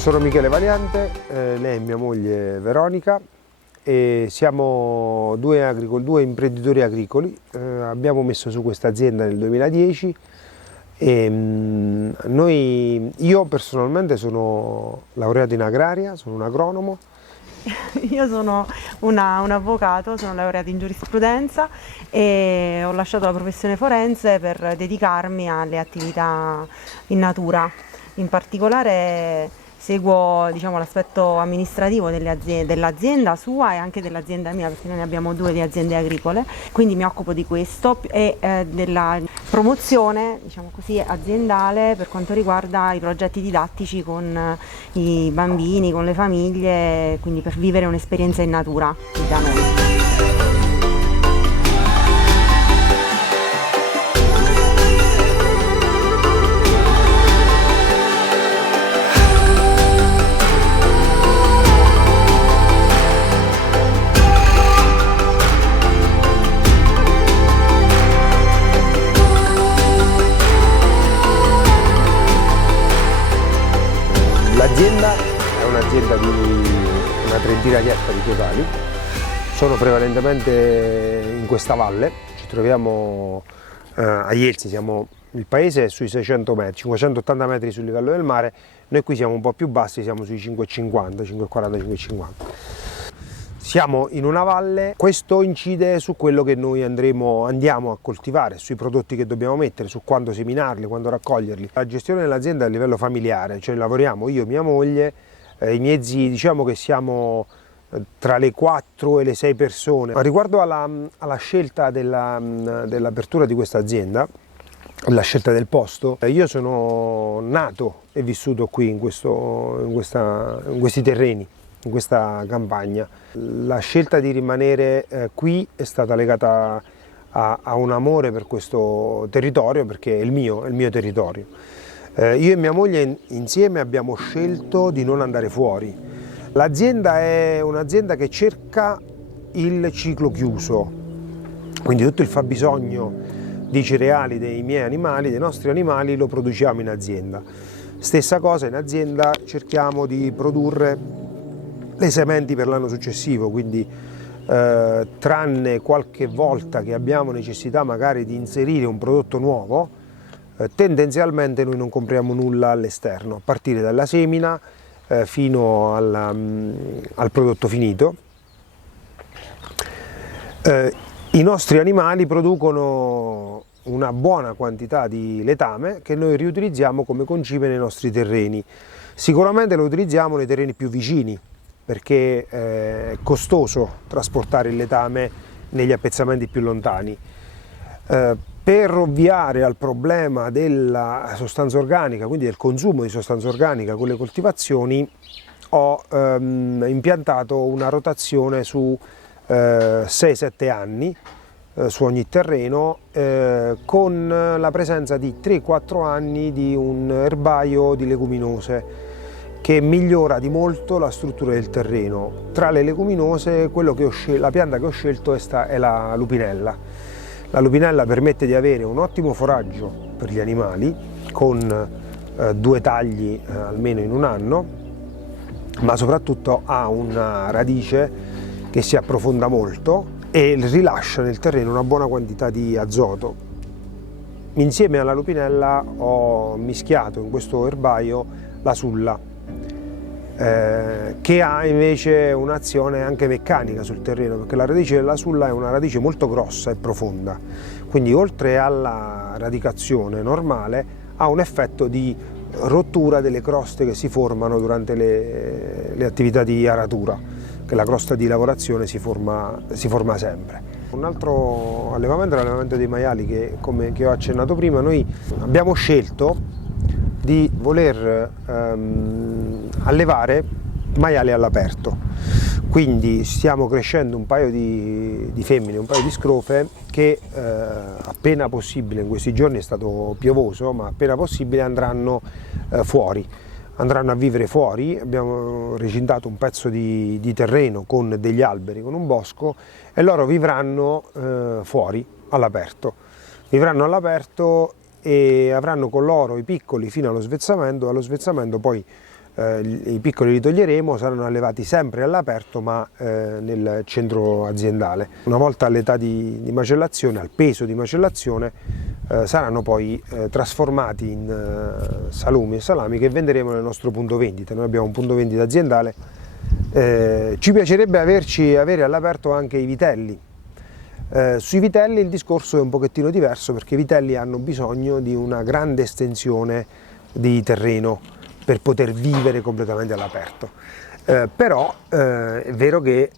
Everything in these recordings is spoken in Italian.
Sono Michele Valiante, lei è mia moglie Veronica e siamo due imprenditori agricoli. Abbiamo messo su questa azienda nel 2010 e io personalmente sono laureato in agraria, sono un agronomo. Io sono un avvocato, sono laureata in giurisprudenza e ho lasciato la professione forense per dedicarmi alle attività in natura. In particolare seguo, diciamo, l'aspetto amministrativo dell'azienda sua e anche dell'azienda mia, perché noi ne abbiamo due di aziende agricole, quindi mi occupo di questo e della promozione, diciamo così, aziendale per quanto riguarda i progetti didattici con i bambini, con le famiglie, quindi per vivere un'esperienza in natura qui da noi. L'azienda è un'azienda di una trentina di ettari totali, sono prevalentemente in questa valle, ci troviamo a Ielsi, il paese è sui 600 metri, 580 metri sul livello del mare, noi qui siamo un po' più bassi, siamo sui 5,50, 5,40, 5,50. Siamo in una valle, questo incide su quello che noi andiamo a coltivare, sui prodotti che dobbiamo mettere, su quando seminarli, quando raccoglierli. La gestione dell'azienda è a livello familiare, cioè lavoriamo io, mia moglie, i miei zii, diciamo che siamo tra le 4 e le 6 persone. Riguardo alla scelta dell'apertura di questa azienda, la scelta del posto, io sono nato e vissuto qui in questi terreni, in questa campagna. La scelta di rimanere qui è stata legata a un amore per questo territorio, perché è il mio territorio. Io e mia moglie insieme abbiamo scelto di non andare fuori. L'azienda è un'azienda che cerca il ciclo chiuso, quindi tutto il fabbisogno di cereali dei miei animali, dei nostri animali, lo produciamo in azienda. Stessa cosa in azienda cerchiamo di produrre le sementi per l'anno successivo, quindi tranne qualche volta che abbiamo necessità magari di inserire un prodotto nuovo, tendenzialmente noi non compriamo nulla all'esterno, a partire dalla semina fino al prodotto finito. I nostri animali producono una buona quantità di letame che noi riutilizziamo come concime nei nostri terreni. Sicuramente lo utilizziamo nei terreni più vicini, perché è costoso trasportare il letame negli appezzamenti più lontani. Per ovviare al problema della sostanza organica, quindi del consumo di sostanza organica con le coltivazioni, ho impiantato una rotazione su 6-7 anni su ogni terreno, con la presenza di 3-4 anni di un erbaio di leguminose che migliora di molto la struttura del terreno. Tra le leguminose la pianta che ho scelto è la lupinella. La lupinella permette di avere un ottimo foraggio per gli animali, con 2 tagli almeno in un anno, ma soprattutto ha una radice che si approfonda molto e rilascia nel terreno una buona quantità di azoto. Insieme alla lupinella ho mischiato in questo erbaio la sulla, che ha invece un'azione anche meccanica sul terreno, perché la radice della sulla è una radice molto grossa e profonda, quindi oltre alla radicazione normale ha un effetto di rottura delle croste che si formano durante le attività di aratura, che la crosta di lavorazione si forma sempre. Un altro allevamento è l'allevamento dei maiali che, come ho accennato prima, noi abbiamo scelto di voler allevare maiali all'aperto, quindi stiamo crescendo un paio di femmine, un paio di scrofe che appena possibile, in questi giorni è stato piovoso, ma appena possibile andranno fuori, andranno a vivere fuori. Abbiamo recintato un pezzo di terreno con degli alberi, con un bosco, e loro vivranno fuori all'aperto. Vivranno all'aperto e avranno con loro i piccoli fino allo svezzamento poi I piccoli li toglieremo, saranno allevati sempre all'aperto ma nel centro aziendale. Una volta all'età di macellazione, al peso di macellazione, saranno poi trasformati in salumi e salami che venderemo nel nostro punto vendita. Noi abbiamo un punto vendita aziendale, ci piacerebbe avere all'aperto anche i vitelli. Sui vitelli il discorso è un pochettino diverso, perché i vitelli hanno bisogno di una grande estensione di terreno per poter vivere completamente all'aperto. Però è vero che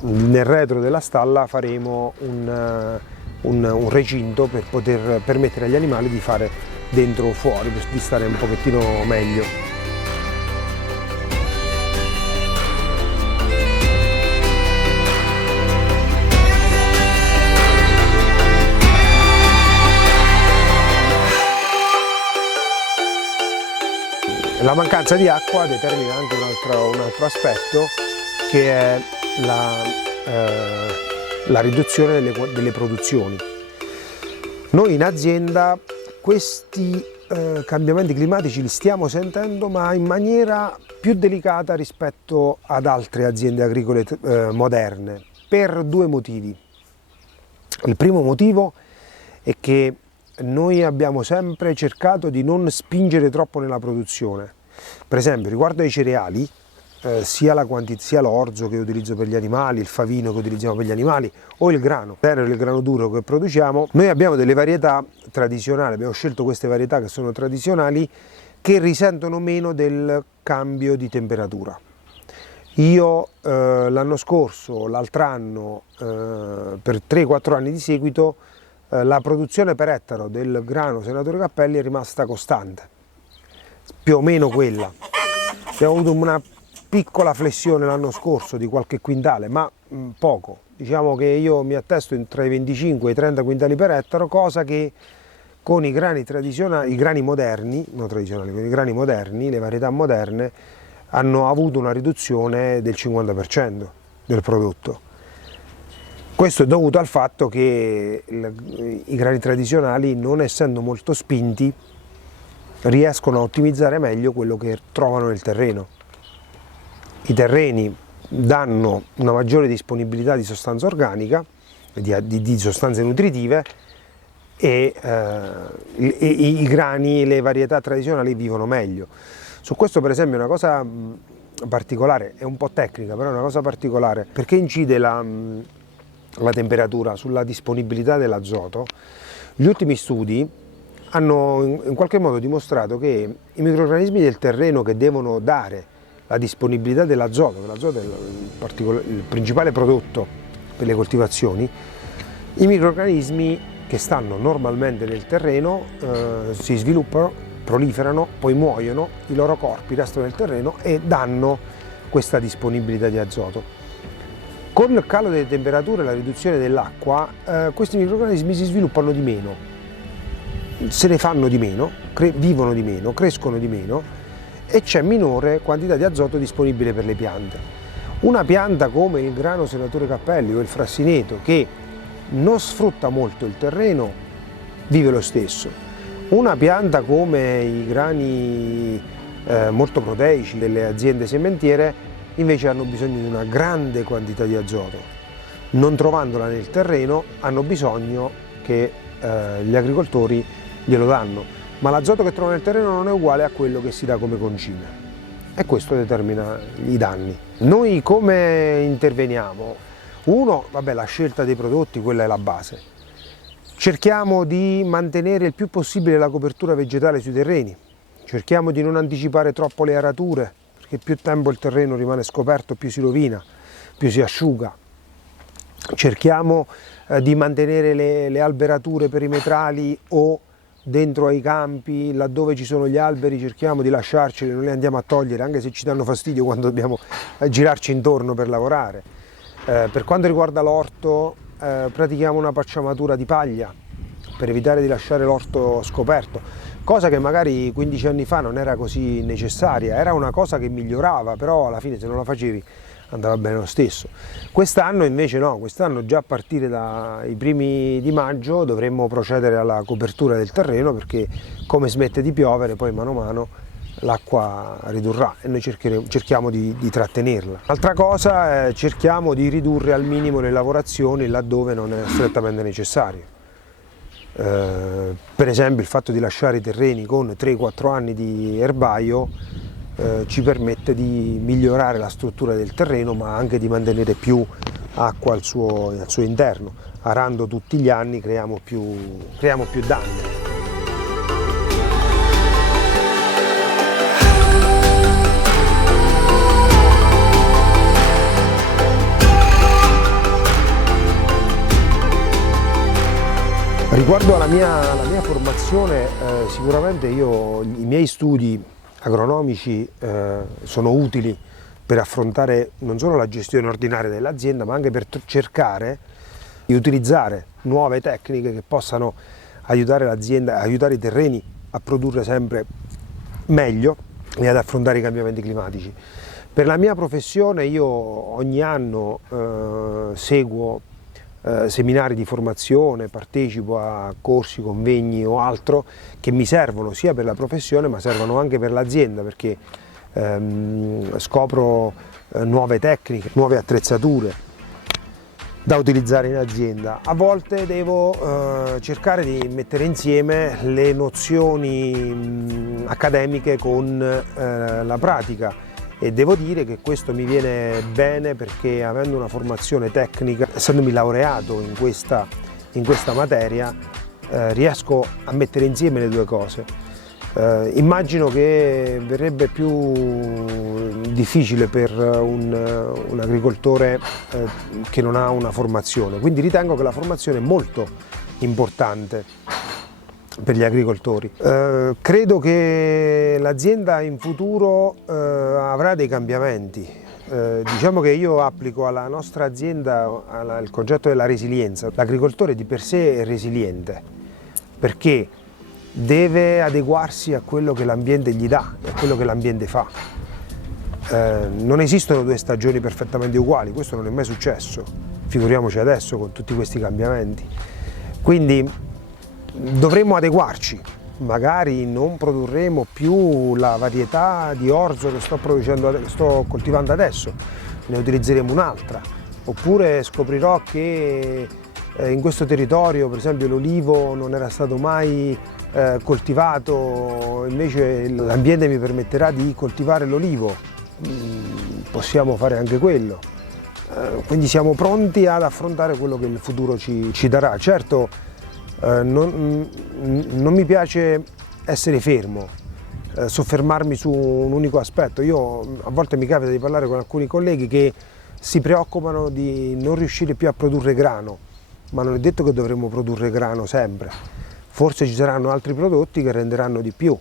nel retro della stalla faremo un recinto per poter permettere agli animali di fare dentro o fuori, di stare un pochettino meglio. La mancanza di acqua determina anche un altro aspetto, che è la riduzione delle produzioni. Noi in azienda questi cambiamenti climatici li stiamo sentendo, ma in maniera più delicata rispetto ad altre aziende agricole moderne, per due motivi. Il primo motivo è che noi abbiamo sempre cercato di non spingere troppo nella produzione. Per esempio, riguardo ai cereali, sia l'orzo che utilizzo per gli animali, il favino che utilizziamo per gli animali, o il grano duro che produciamo, noi abbiamo delle varietà tradizionali, abbiamo scelto queste varietà che sono tradizionali, che risentono meno del cambio di temperatura. Io l'anno scorso, l'altro anno, per 3-4 anni di seguito, la produzione per ettaro del grano Senatore Cappelli è rimasta costante, più o meno quella. Abbiamo avuto una piccola flessione l'anno scorso di qualche quintale, ma poco. Diciamo che io mi attesto tra i 25 e i 30 quintali per ettaro, cosa che con i grani tradizionali, i grani moderni, non tradizionali, con i grani moderni, le varietà moderne, hanno avuto una riduzione del 50% del prodotto. Questo è dovuto al fatto che i grani tradizionali, non essendo molto spinti, riescono a ottimizzare meglio quello che trovano nel terreno. I terreni danno una maggiore disponibilità di sostanza organica, di sostanze nutritive, e i grani e le varietà tradizionali vivono meglio. Su questo, per esempio, una cosa particolare, è un po' tecnica, però è una cosa particolare, perché incide la temperatura sulla disponibilità dell'azoto. Gli ultimi studi hanno in qualche modo dimostrato che i microrganismi del terreno, che devono dare la disponibilità dell'azoto, che l'azoto è il principale prodotto per le coltivazioni, i microrganismi che stanno normalmente nel terreno si sviluppano, proliferano, poi muoiono, i loro corpi restano nel terreno e danno questa disponibilità di azoto. Con il calo delle temperature e la riduzione dell'acqua, questi microrganismi si sviluppano di meno, se ne fanno di meno, vivono di meno, crescono di meno, e c'è minore quantità di azoto disponibile per le piante. Una pianta come il grano Senatore Cappelli o il frassineto, che non sfrutta molto il terreno, vive lo stesso. Una pianta come i grani molto proteici delle aziende sementiere invece hanno bisogno di una grande quantità di azoto. Non trovandola nel terreno, hanno bisogno che gli agricoltori glielo danno, ma l'azoto che trovano nel terreno non è uguale a quello che si dà come concime, e questo determina i danni. Noi come interveniamo? Uno, la scelta dei prodotti, quella è la base. Cerchiamo di mantenere il più possibile la copertura vegetale sui terreni, cerchiamo di non anticipare troppo le arature, perché più tempo il terreno rimane scoperto, più si rovina, più si asciuga. Cerchiamo di mantenere le alberature perimetrali o dentro ai campi, laddove ci sono gli alberi, cerchiamo di lasciarceli, non li andiamo a togliere, anche se ci danno fastidio quando dobbiamo girarci intorno per lavorare. Per quanto riguarda l'orto, pratichiamo una pacciamatura di paglia per evitare di lasciare l'orto scoperto, cosa che magari 15 anni fa non era così necessaria, era una cosa che migliorava, però alla fine se non la facevi andava bene lo stesso. Quest'anno invece no, quest'anno già a partire dai primi di maggio dovremmo procedere alla copertura del terreno, perché come smette di piovere poi mano a mano l'acqua ridurrà e noi cerchiamo di trattenerla. Altra cosa, cerchiamo di ridurre al minimo le lavorazioni laddove non è strettamente necessario. Per esempio il fatto di lasciare i terreni con 3-4 anni di erbaio ci permette di migliorare la struttura del terreno, ma anche di mantenere più acqua al suo interno. Arando tutti gli anni creiamo più danni. Riguardo alla mia formazione, sicuramente i miei studi agronomici sono utili per affrontare non solo la gestione ordinaria dell'azienda, ma anche per cercare di utilizzare nuove tecniche che possano aiutare l'azienda, aiutare i terreni a produrre sempre meglio e ad affrontare i cambiamenti climatici. Per la mia professione io ogni anno seguo seminari di formazione, partecipo a corsi, convegni o altro che mi servono sia per la professione ma servono anche per l'azienda, perché scopro nuove tecniche, nuove attrezzature da utilizzare in azienda. A volte devo cercare di mettere insieme le nozioni accademiche con la pratica. E devo dire che questo mi viene bene perché, avendo una formazione tecnica, essendomi laureato in questa materia, riesco a mettere insieme le due cose. Immagino che verrebbe più difficile per un agricoltore che non ha una formazione, quindi ritengo che la formazione è molto importante per gli agricoltori. Credo che l'azienda in futuro avrà dei cambiamenti. Diciamo che io applico alla nostra azienda il concetto della resilienza. L'agricoltore di per sé è resiliente perché deve adeguarsi a quello che l'ambiente gli dà, a quello che l'ambiente fa. Non esistono due stagioni perfettamente uguali, questo non è mai successo, figuriamoci adesso con tutti questi cambiamenti. Quindi dovremmo adeguarci, magari non produrremo più la varietà di orzo che sto coltivando adesso, ne utilizzeremo un'altra, oppure scoprirò che in questo territorio, per esempio, l'olivo non era stato mai coltivato, invece l'ambiente mi permetterà di coltivare l'olivo, possiamo fare anche quello. Quindi siamo pronti ad affrontare quello che il futuro ci darà. Certo, non mi piace essere fermo, soffermarmi su un unico aspetto. Io a volte mi capita di parlare con alcuni colleghi che si preoccupano di non riuscire più a produrre grano, ma non è detto che dovremo produrre grano sempre. Forse ci saranno altri prodotti che renderanno di più.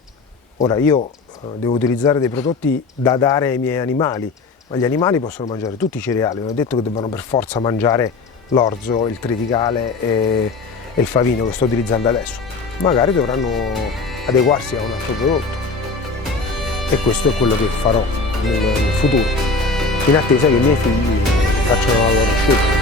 Ora io devo utilizzare dei prodotti da dare ai miei animali, ma gli animali possono mangiare tutti i cereali, non è detto che debbano per forza mangiare l'orzo, il triticale e il favino che sto utilizzando adesso. Magari dovranno adeguarsi a un altro prodotto e questo è quello che farò nel futuro, in attesa che i miei figli facciano la loro scelta.